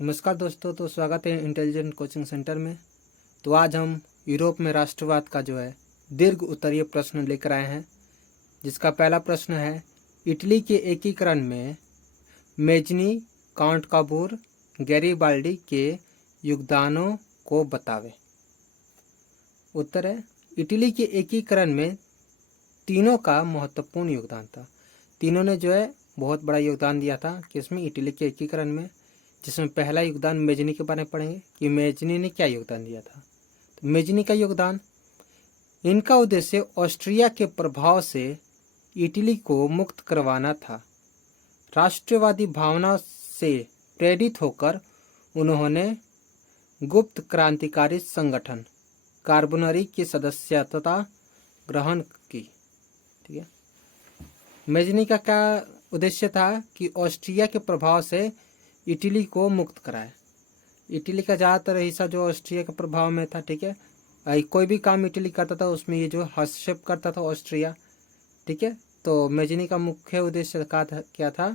नमस्कार दोस्तों, तो स्वागत है इंटेलिजेंट कोचिंग सेंटर में। तो आज हम यूरोप में राष्ट्रवाद का जो है दीर्घ उत्तरीय प्रश्न लेकर आए हैं, जिसका पहला प्रश्न है, इटली के एकीकरण में मेजनी, काउंट काबूर, गैरीबाल्डी के योगदानों को बतावे। उत्तर है, इटली के एकीकरण में तीनों का महत्वपूर्ण योगदान था। तीनों ने जो है बहुत बड़ा योगदान दिया था किसमें, इटली के एकीकरण में। जिसमें पहला योगदान मेजनी के बारे में पढ़ेंगे कि मेजनी ने क्या योगदान दिया था। तो मेजनी का योगदान, इनका उद्देश्य ऑस्ट्रिया के प्रभाव से इटली को मुक्त करवाना था। राष्ट्रवादी भावना से प्रेरित होकर उन्होंने गुप्त क्रांतिकारी संगठन कार्बोनरी की सदस्यता ग्रहण की। ठीक है, मेजनी का क्या उद्देश्य था कि ऑस्ट्रिया के प्रभाव से इटली को मुक्त कराए। इटली का ज़्यादातर हिस्सा जो ऑस्ट्रिया के प्रभाव में था। ठीक है, कोई भी काम इटली करता था उसमें ये जो हस्तक्षेप करता था ऑस्ट्रिया। ठीक है, तो मेजनी का मुख्य उद्देश्य क्या था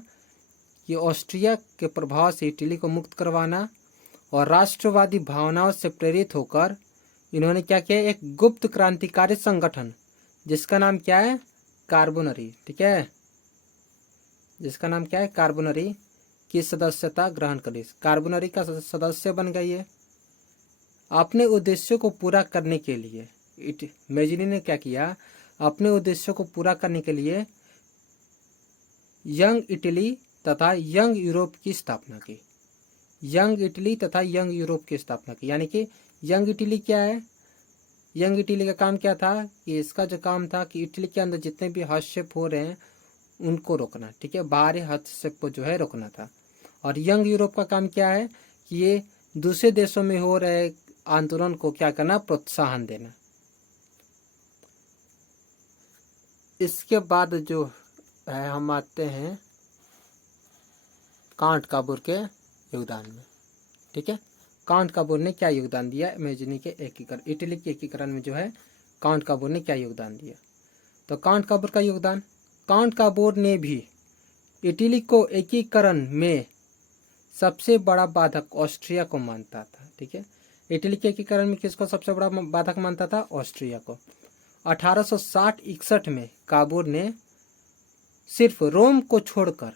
कि ऑस्ट्रिया के प्रभाव से इटली को मुक्त करवाना, और राष्ट्रवादी भावनाओं से प्रेरित होकर इन्होंने क्या किया, एक गुप्त क्रांतिकारी संगठन जिसका नाम क्या है, कार्बोनरी। ठीक है, जिसका नाम क्या है, कार्बोनरी की सदस्यता ग्रहण करी। कार्बोनरी का सदस्य बन गई है। अपने उद्देश्यों को पूरा करने के लिए मेजनी ने क्या किया, अपने उद्देश्यों को पूरा करने के लिए यंग इटली तथा यंग यूरोप की स्थापना की। यंग इटली तथा यंग यूरोप की स्थापना की, यानी कि यंग इटली क्या है, यंग इटली का काम क्या था कि इसका जो काम था कि इटली के अंदर जितने भी हस्तक्षेप हो रहे हैं उनको रोकना। ठीक है, बाहरी हस्तक्षेप को जो है रोकना था। और यंग यूरोप का काम क्या है कि ये दूसरे देशों में हो रहे आंदोलन को क्या करना, प्रोत्साहन देना। इसके बाद जो है हम आते हैं काउंट काबूर के योगदान में। ठीक है, काउंट काबूर ने क्या योगदान दिया मेजनी के एकीकरण, इटली के एकीकरण में जो है काउंट काबूर ने क्या योगदान दिया। तो काउंट काबूर का योगदान, काउंट काबूर ने भी इटली को एकीकरण में सबसे बड़ा बाधक ऑस्ट्रिया को मानता था। ठीक है, इटली के एकीकरण में किसको सबसे बड़ा बाधक मानता था, ऑस्ट्रिया को। 1860-61 में काबूर ने सिर्फ रोम को छोड़कर,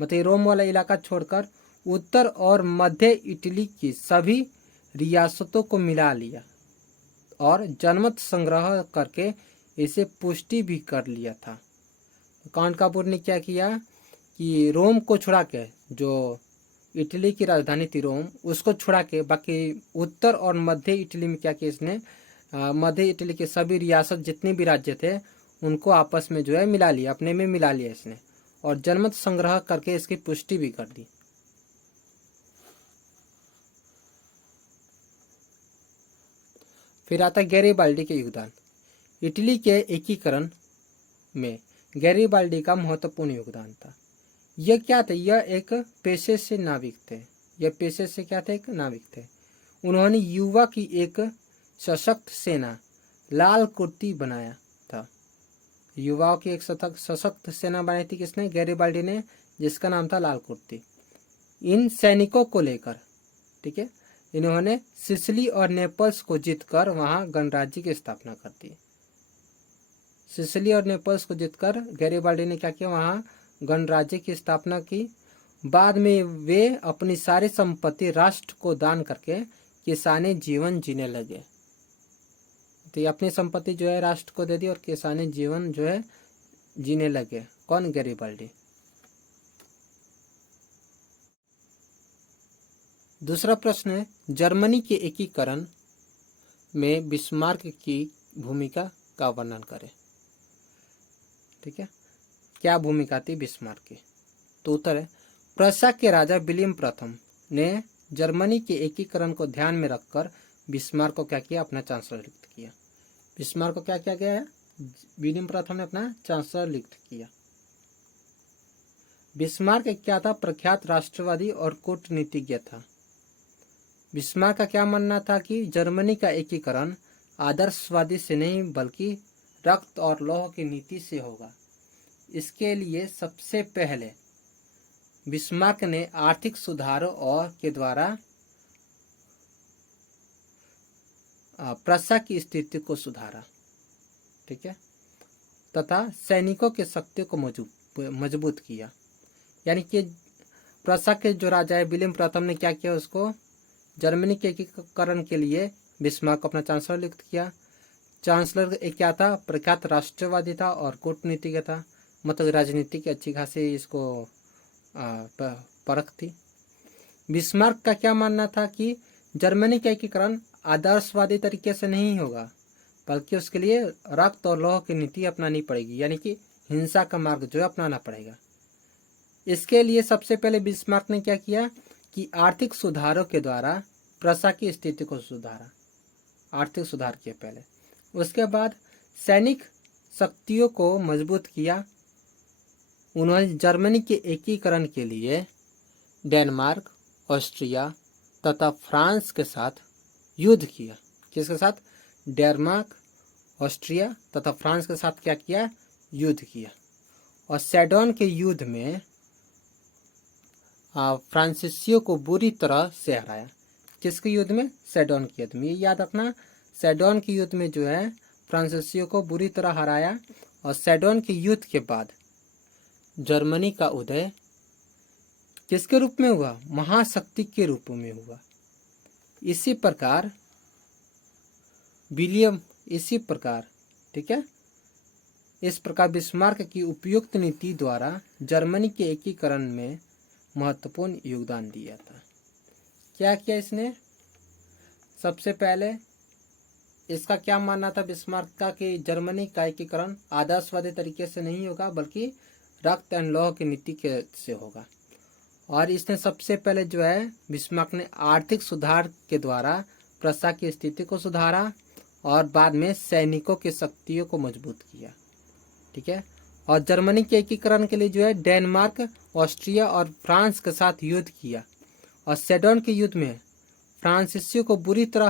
मतलब रोम वाला इलाका छोड़कर उत्तर और मध्य इटली की सभी रियासतों को मिला लिया और जनमत संग्रह करके इसे पुष्टि भी कर लिया था। काउंट काबूर ने क्या किया कि रोम को छुड़ा के, जो इटली की राजधानी थी रोम, उसको छुड़ा के बाकी उत्तर और मध्य इटली में क्या किया इसने, मध्य इटली के सभी रियासत जितने भी राज्य थे उनको आपस में जो है मिला लिया, अपने में मिला लिया इसने, और जनमत संग्रह करके इसकी पुष्टि भी कर दी। फिर आता है गैरीबाल्डी के योगदान। इटली के एकीकरण में गैरीबाल्डी का महत्वपूर्ण योगदान था। यह क्या थे, यह एक पेशे से नाविक थे। यह पेशे से क्या थे, एक नाविक थे। उन्होंने युवा की एक सशक्त सेना लाल कुर्ती बनाया था। युवाओं की एक सशक्त सेना बनाई थी किसने, गैरीबाल्डी ने, जिसका नाम था लाल कुर्ती। इन सैनिकों को लेकर, ठीक है, इन्होंने सिसिली और नेपल्स को जीतकर वहां गणराज्य की स्थापना कर दी। सिसिली और नेपल्स को जीतकर गैरीबाल्डी ने क्या किया, वहां गणराज्य की स्थापना की। बाद में वे अपनी सारी संपत्ति राष्ट्र को दान करके किसानी जीवन जीने लगे। तो ये अपनी संपत्ति जो है राष्ट्र को दे दी और किसानी जीवन जो है जीने लगे। कौन, गैरीबाल्डी। दूसरा प्रश्न है, जर्मनी के एकीकरण में बिस्मार्क की भूमिका का वर्णन करें। ठीक है, क्या भूमिका थी बिस्मार्क की। तो उत्तर है, प्रशा के राजा विलियम प्रथम ने जर्मनी के एकीकरण को ध्यान में रखकर बिस्मार्क को क्या किया, अपना चांसलर नियुक्त किया। बिस्मार्क को क्या किया गया है, विलियम प्रथम ने अपना चांसलर नियुक्त किया। बिस्मार्क क्या था, प्रख्यात राष्ट्रवादी और कूटनीतिज्ञ था। बिस्मार्क का क्या मानना था कि जर्मनी का एकीकरण आदर्शवादी से नहीं बल्कि रक्त और लौह की नीति से होगा। इसके लिए सबसे पहले बिस्मार्क ने आर्थिक सुधारों और के द्वारा प्रशा की स्थिति को सुधारा, ठीक है, तथा सैनिकों के शक्ति को मजबूत किया। यानी कि प्रशा के जो राजा है विलियम प्रथम ने क्या किया, उसको जर्मनी के एकीकरण के लिए बिस्मार्क को अपना चांसलर नियुक्त किया। चांसलर एक क्या था, प्रख्यात राष्ट्रवादी था और कूटनीतिज्ञ था, मतलब राजनीति की अच्छी खासी इसको परख थी। बिस्मार्क का क्या मानना था कि जर्मनी का एकीकरण आदर्शवादी तरीके से नहीं होगा, बल्कि उसके लिए रक्त और लौह की नीति अपनानी पड़ेगी, यानी कि हिंसा का मार्ग जो है अपनाना पड़ेगा। इसके लिए सबसे पहले बिस्मार्क ने क्या किया कि आर्थिक सुधारों के द्वारा प्रशा की स्थिति को सुधारा, आर्थिक सुधार किए पहले। उसके बाद सैनिक शक्तियों को मजबूत किया। उन्होंने जर्मनी के एकीकरण के लिए डेनमार्क, ऑस्ट्रिया तथा फ्रांस के साथ युद्ध किया। किसके साथ? डेनमार्क, ऑस्ट्रिया तथा फ्रांस के साथ क्या किया? युद्ध किया। और सेडोन के युद्ध में फ्रांसीसियों को बुरी तरह से हराया। किसके युद्ध में? सेडोन के युद्ध में। ये याद रखना, सेडोन के युद्ध में जो है फ्रांसीसियों को बुरी तरह हराया। और सेडोन के युद्ध के बाद जर्मनी का उदय किसके रूप में हुआ? महाशक्ति के रूप में हुआ। इसी प्रकार ठीक है, इस प्रकार बिस्मार्क की उपयुक्त नीति द्वारा जर्मनी के एकीकरण में महत्वपूर्ण योगदान दिया था। क्या किया इसने? सबसे पहले इसका क्या मानना था बिस्मार्क का कि जर्मनी का एकीकरण आदर्शवादी तरीके से नहीं होगा, बल्कि रक्त एंड लौह की नीति के से होगा। और इसने सबसे पहले जो है बिस्मार्क ने आर्थिक सुधार के द्वारा प्रशा की स्थिति को सुधारा और बाद में सैनिकों की शक्तियों को मजबूत किया, ठीक है। और जर्मनी के एकीकरण के लिए जो है डेनमार्क, ऑस्ट्रिया और फ्रांस के साथ युद्ध किया। और सेडोन के युद्ध में फ्रांसीसियों को बुरी तरह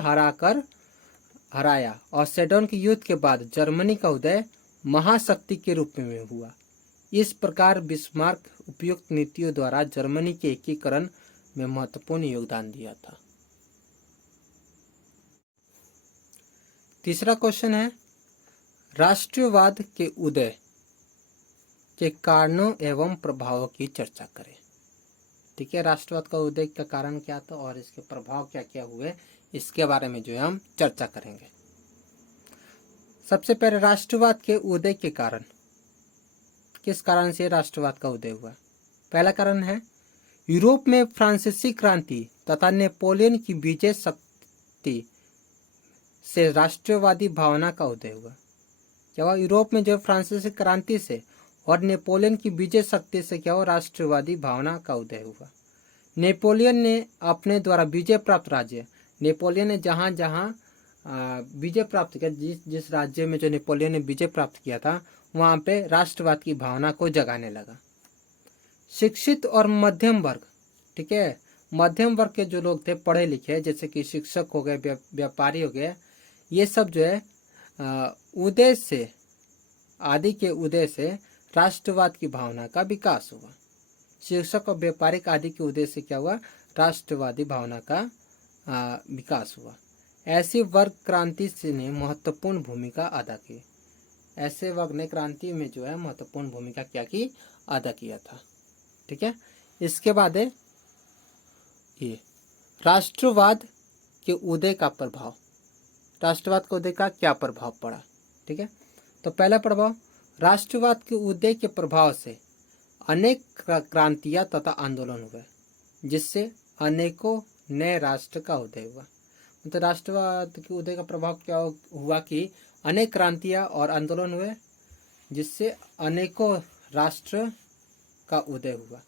हराया। और सेडोन के युद्ध के बाद जर्मनी का उदय महाशक्ति के रूप में हुआ। इस प्रकार बिस्मार्क उपयुक्त नीतियों द्वारा जर्मनी के एकीकरण में महत्वपूर्ण योगदान दिया था। तीसरा क्वेश्चन है, राष्ट्रवाद के उदय के कारणों एवं प्रभावों की चर्चा करें। ठीक है, राष्ट्रवाद का उदय का कारण क्या था और इसके प्रभाव क्या क्या हुए, इसके बारे में जो है हम चर्चा करेंगे। सबसे पहले राष्ट्रवाद के उदय के कारण, किस कारण से राष्ट्रवाद का उदय हुआ? पहला कारण है यूरोप में फ्रांसीसी क्रांति तथा नेपोलियन की विजय शक्ति से राष्ट्रवादी भावना का उदय हुआ। क्या हुआ? यूरोप में जो फ्रांसीसी क्रांति से और नेपोलियन की विजय शक्ति से क्या हुआ? राष्ट्रवादी भावना का उदय हुआ। नेपोलियन ने अपने द्वारा विजय प्राप्त राज्य, नेपोलियन ने जहाँ जहाँ विजय प्राप्त किया, जिस राज्य में जो नेपोलियन ने विजय प्राप्त किया था, वहाँ पे राष्ट्रवाद की भावना को जगाने लगा। शिक्षित और मध्यम वर्ग, ठीक है, मध्यम वर्ग के जो लोग थे पढ़े लिखे, जैसे कि शिक्षक हो गए, व्यापारी हो गए, ये सब जो है उदय से, आदि के उदय से राष्ट्रवाद की भावना का विकास हुआ। शिक्षक और व्यापारिक आदि के उदय से क्या हुआ? राष्ट्रवादी भावना का विकास हुआ। ऐसी वर्ग क्रांति से ने महत्वपूर्ण भूमिका अदा की। ऐसे वर्ग ने क्रांति में जो है महत्वपूर्ण भूमिका क्या की? अदा किया था। ठीक है, इसके बाद है ये राष्ट्रवाद के उदय का प्रभाव। राष्ट्रवाद के उदय का क्या प्रभाव पड़ा? ठीक है, तो पहला प्रभाव, राष्ट्रवाद के उदय के प्रभाव से अनेक क्रांतियां तथा आंदोलन हुए, जिससे अनेकों नए राष्ट्र का उदय हुआ। तो राष्ट्रवाद के उदय का प्रभाव क्या हुआ कि अनेक क्रांतियां और आंदोलन हुए, जिससे अनेकों राष्ट्र का उदय हुआ।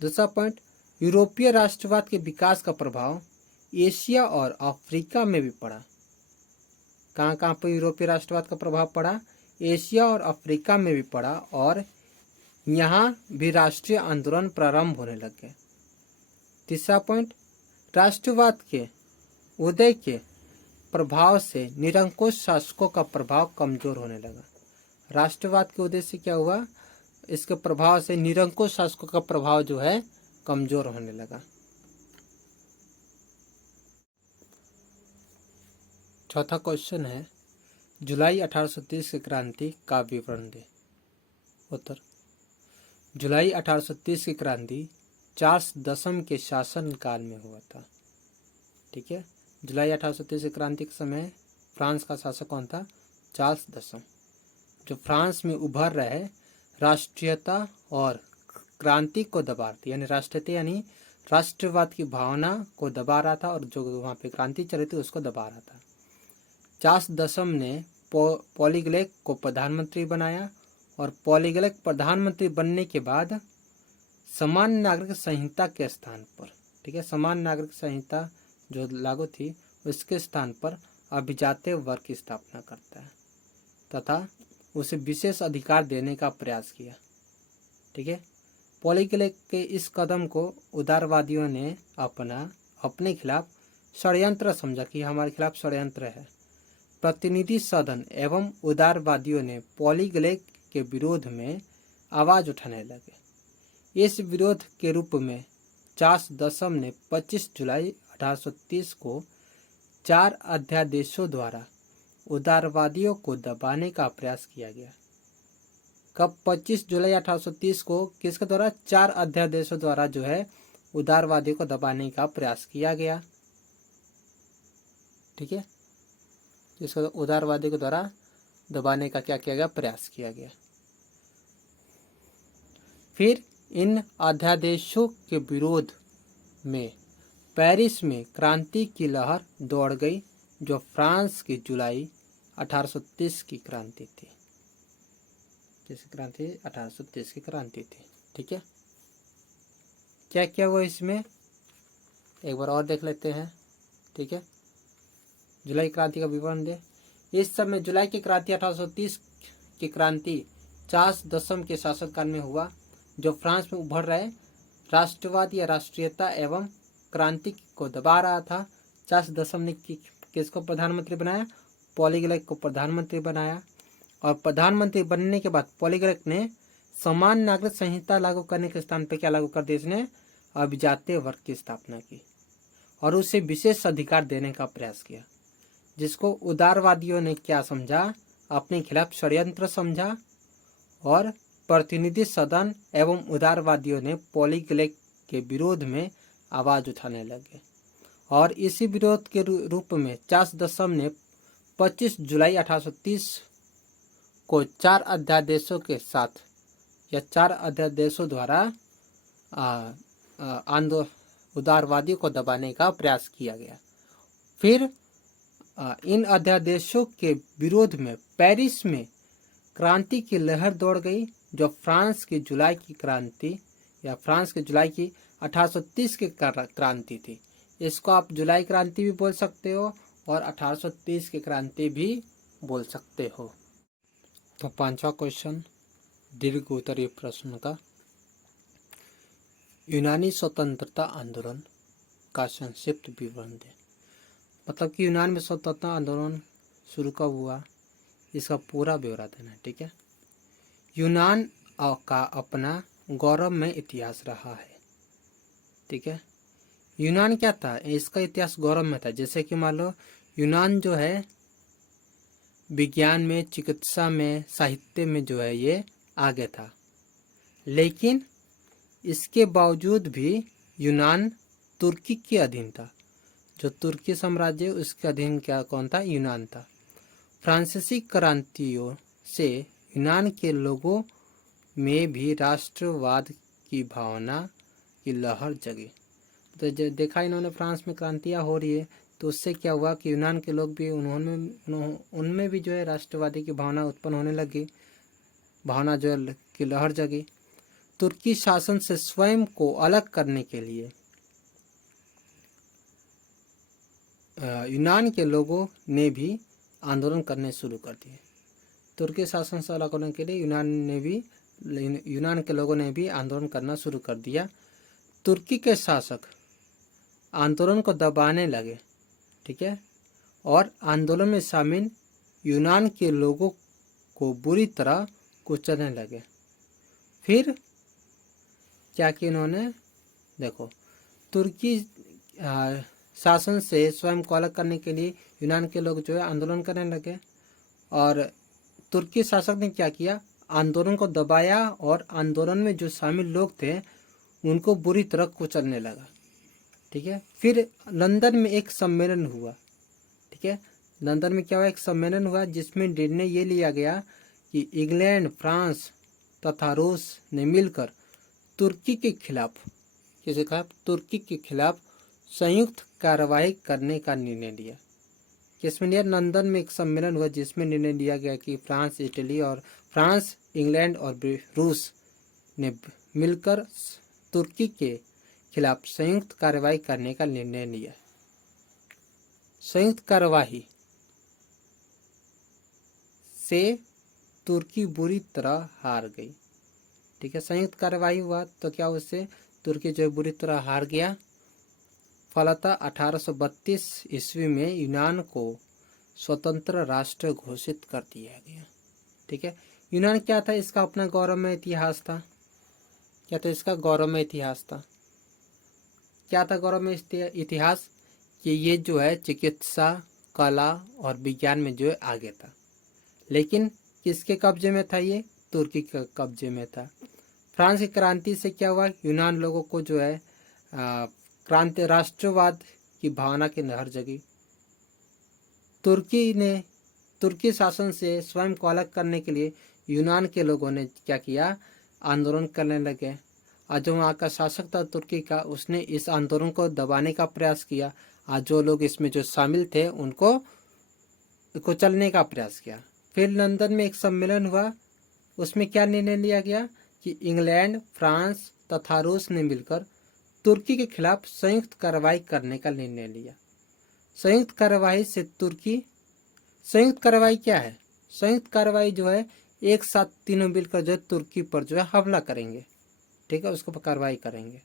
दूसरा पॉइंट, यूरोपीय राष्ट्रवाद के विकास का प्रभाव एशिया और अफ्रीका में भी पड़ा। कहाँ कहाँ पर यूरोपीय राष्ट्रवाद का प्रभाव पड़ा? एशिया और अफ्रीका में भी पड़ा, और यहाँ भी राष्ट्रीय आंदोलन प्रारंभ होने लग गए। तीसरा पॉइंट, राष्ट्रवाद के उदय के प्रभाव से निरंकुश शासकों का प्रभाव कमजोर होने लगा। राष्ट्रवाद के उदय से क्या हुआ? इसके प्रभाव से निरंकुश शासकों का प्रभाव जो है कमजोर होने लगा। चौथा क्वेश्चन है, जुलाई 1830 की क्रांति का विवरण दे। उत्तर, जुलाई 1830 की क्रांति चार्ल्स दशम के शासन काल में हुआ था। ठीक है, जुलाई 1830 की क्रांति के समय फ्रांस का शासक कौन था? चार्ल्स दशम, जो फ्रांस में उभर रहे राष्ट्रीयता और क्रांति को दबा रही थी, यानी राष्ट्रीयता यानी राष्ट्रवाद की भावना को दबा रहा था, और जो वहाँ पे क्रांति चल रही थी उसको दबा रहा था। चार्ल्स दशम ने पॉलीग्लेक को प्रधानमंत्री बनाया, और पॉलीग्लेक प्रधानमंत्री बनने के बाद सामान्य नागरिक संहिता के स्थान पर, ठीक है, सामान्य नागरिक संहिता जो लागू थी उसके स्थान पर अभिजात वर्ग की स्थापना करता है तथा उसे विशेष अधिकार देने का प्रयास किया। ठीक है, पॉलीग्लेक के इस कदम को उदारवादियों ने अपने खिलाफ षड्यंत्र समझा कि हमारे खिलाफ षड्यंत्र है। प्रतिनिधि सदन एवं उदारवादियों ने पॉलीग्लेक के विरोध में आवाज उठाने लगे। इस विरोध के रूप में चार्ल्स दशम ने 25 जुलाई 1830 को 4 अध्यादेशों द्वारा उदारवादियों को दबाने का प्रयास किया गया। कब? 25 जुलाई 1830 को किसके द्वारा? 4 अध्यादेशों द्वारा जो है उदारवादियों को दबाने का प्रयास किया गया। ठीक है, जिसको उदारवादी के द्वारा दबाने का क्या किया गया? प्रयास किया गया। फिर इन अध्यादेशों के विरोध में पेरिस में क्रांति की लहर दौड़ गई, जो फ्रांस की जुलाई 1830 की क्रांति थी। जैसे क्रांति 1830 की क्रांति थी। ठीक है, क्या क्या हुआ इसमें एक बार और देख लेते हैं। ठीक है, जुलाई क्रांति का विवरण दे। इस समय जुलाई की क्रांति 1830 की क्रांति चार्ल्स दशम के शासनकाल में हुआ, जो फ्रांस में उभर रहे राष्ट्रवाद या राष्ट्रीयता एवं क्रांति को दबा रहा था। चार्ल्स दशम ने किसको प्रधानमंत्री बनाया? पॉलीग्लेक को प्रधानमंत्री बनाया, और प्रधानमंत्री बनने के बाद पॉलीग्लेक ने समान नागरिक संहिता लागू करने के स्थान पर क्या लागू कर दिया? इसने अभिजात वर्ग की स्थापना की और उसे विशेष अधिकार देने का प्रयास किया, जिसको उदारवादियों ने क्या समझा? अपने खिलाफ षड्यंत्र समझा, और प्रतिनिधि सदन एवं उदारवादियों ने पॉलीग्लेक के विरोध में आवाज उठाने लगे, और इसी विरोध के रूप में चार्ल्स दशम ने 25 जुलाई 1830 को 4 अध्यादेशों के साथ या 4 अध्यादेशों द्वारा उदारवादियों को दबाने का प्रयास किया गया। फिर इन अध्यादेशों के विरोध में पेरिस में क्रांति की लहर दौड़ गई, जो फ्रांस की जुलाई की क्रांति या फ्रांस की जुलाई की 1830 की क्रांति थी। इसको आप जुलाई क्रांति भी बोल सकते हो और 1830 की क्रांति भी बोल सकते हो। तो 5वां क्वेश्चन दीर्घ उत्तरीय प्रश्न का, यूनानी स्वतंत्रता आंदोलन का संक्षिप्त विवरण दे। मतलब कि यूनान में स्वतंत्रता आंदोलन शुरू कब हुआ, इसका पूरा ब्यौरा देना है। ठीक है, यूनान का अपना गौरवमय इतिहास रहा है। ठीक है, यूनान क्या था? इसका इतिहास गौरव में था। जैसे कि मान लो यूनान जो है विज्ञान में, चिकित्सा में, साहित्य में जो है ये आगे था, लेकिन इसके बावजूद भी यूनान तुर्की के अधीन था। जो तुर्की साम्राज्य उसके अधीन क्या कौन था? यूनान था। फ्रांसीसी क्रांतियों से यूनान के लोगों में भी राष्ट्रवाद की भावना की लहर जगी। तो जो देखा इन्होंने फ्रांस में क्रांतियाँ हो रही है, तो उससे क्या हुआ कि यूनान के लोग भी उनमें भी जो है राष्ट्रवादी की भावना उत्पन्न होने लगी, भावना जो है की लहर जगी। तुर्की शासन से स्वयं को अलग करने के लिए यूनान के लोगों ने भी आंदोलन करने शुरू कर दिए। तुर्की शासन से अलग होने के लिए यूनान के लोगों ने भी आंदोलन करना शुरू कर दिया। तुर्की के शासक आंदोलन को दबाने लगे। ठीक है, और आंदोलन में शामिल यूनान के लोगों को बुरी तरह कुचलने लगे। फिर क्या किया इन्होंने, देखो तुर्की शासन से स्वयं को अलग करने के लिए यूनान के लोग जो है आंदोलन करने लगे। और तुर्की शासक ने क्या किया, आंदोलन को दबाया और आंदोलन में जो शामिल लोग थे उनको बुरी तरह कुचलने लगा। ठीक है, फिर लंदन में एक सम्मेलन हुआ। ठीक है, लंदन में क्या हुआ, एक सम्मेलन हुआ जिसमें निर्णय ये लिया गया कि इंग्लैंड, फ्रांस तथा रूस ने मिलकर तुर्की के खिलाफ, किसके खिलाफ, तुर्की के खिलाफ संयुक्त कार्रवाई करने का निर्णय लिया। किसमें लिया, लंदन में एक सम्मेलन हुआ जिसमें निर्णय लिया गया कि फ्रांस, इटली और फ्रांस, इंग्लैंड और रूस ने मिलकर तुर्की के खिलाफ संयुक्त कार्रवाई करने का निर्णय लिया। संयुक्त कार्रवाई से तुर्की बुरी तरह हार गई। ठीक है, संयुक्त कार्रवाई हुआ तो क्या उससे तुर्की जो बुरी तरह हार गया। फलतः 1832 ईस्वी में यूनान को स्वतंत्र राष्ट्र घोषित कर दिया गया। ठीक है, यूनान क्या था, इसका अपना गौरवमय इतिहास था। क्या था इसका गौरवमय इतिहास था, क्या था गौरवमय इतिहास, कि ये जो है चिकित्सा, कला और विज्ञान में जो है आगे था। लेकिन किसके कब्जे में था, ये तुर्की के कब्जे में था। फ्रांस की क्रांति से क्या हुआ, यूनान लोगों को जो है क्रांति, राष्ट्रवाद की भावना की लहर जगी। तुर्की शासन से स्वयं को अलग करने के लिए यूनान के लोगों ने क्या किया, आंदोलन करने लगे। और जो वहाँ का शासक था तुर्की का, उसने इस आंदोलन को दबाने का प्रयास किया। और जो लोग इसमें जो शामिल थे उनको कुचलने का प्रयास किया। फिर लंदन में एक सम्मेलन हुआ, उसमें क्या निर्णय लिया गया कि इंग्लैंड, फ्रांस तथा रूस ने मिलकर तुर्की के खिलाफ संयुक्त कार्रवाई करने का निर्णय लिया। संयुक्त कार्रवाई से तुर्की, संयुक्त कार्रवाई क्या है, संयुक्त कार्रवाई जो है एक साथ तीनों मिलकर जो है तुर्की पर जो है हमला करेंगे। ठीक है, उसको पर कार्रवाई करेंगे।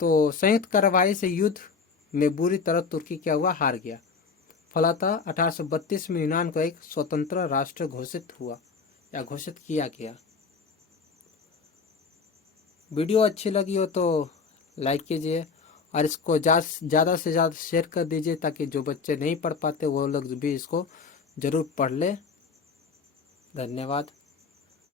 तो संयुक्त कार्रवाई से युद्ध में बुरी तरह तुर्की क्या हुआ, हार गया। फलतः 1832 में यूनान को एक स्वतंत्र राष्ट्र घोषित हुआ या घोषित किया गया। वीडियो अच्छी लगी हो तो लाइक कीजिए और इसको ज़्यादा से ज़्यादा शेयर कर दीजिए, ताकि जो बच्चे नहीं पढ़ पाते वो लोग भी इसको ज़रूर पढ़ ले। धन्यवाद।